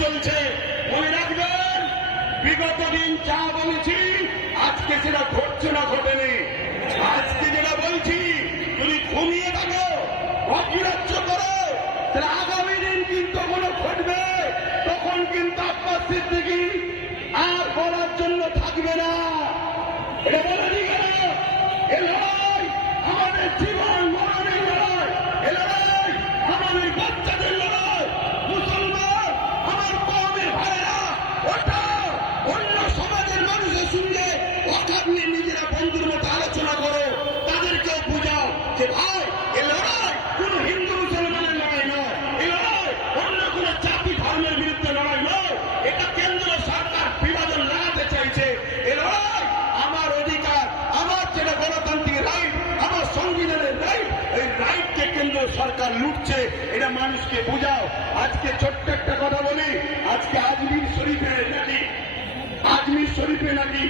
চলছে। মনে রাখবেন, বিগত দিন যা বলেছি, আজকে সেটা ঘটছে না ঘটেনি। আজকে যেটা বলছি তুমি ঘুমিয়ে থাকো অগ্রাহ্য করো, তাহলে আগামী সঙ্গে নিয়ে নিজেরা বন্ধুর মতো আলোচনা করো। তাদেরকেও বুঝাও যে ভাই এটা কেন্দ্র সরকার বিভাজন লাগাতে চাইছে। এ লড়াই আমার অধিকার, আমার যেটা গণতান্ত্রিক রাইট, আমার সংবিধানের রাইট, এই রাইটকে কেন্দ্র সরকার লুটছে। এটা মানুষকে বোঝাও। আজকে ছোট্ট আজমির শরীফে নাকি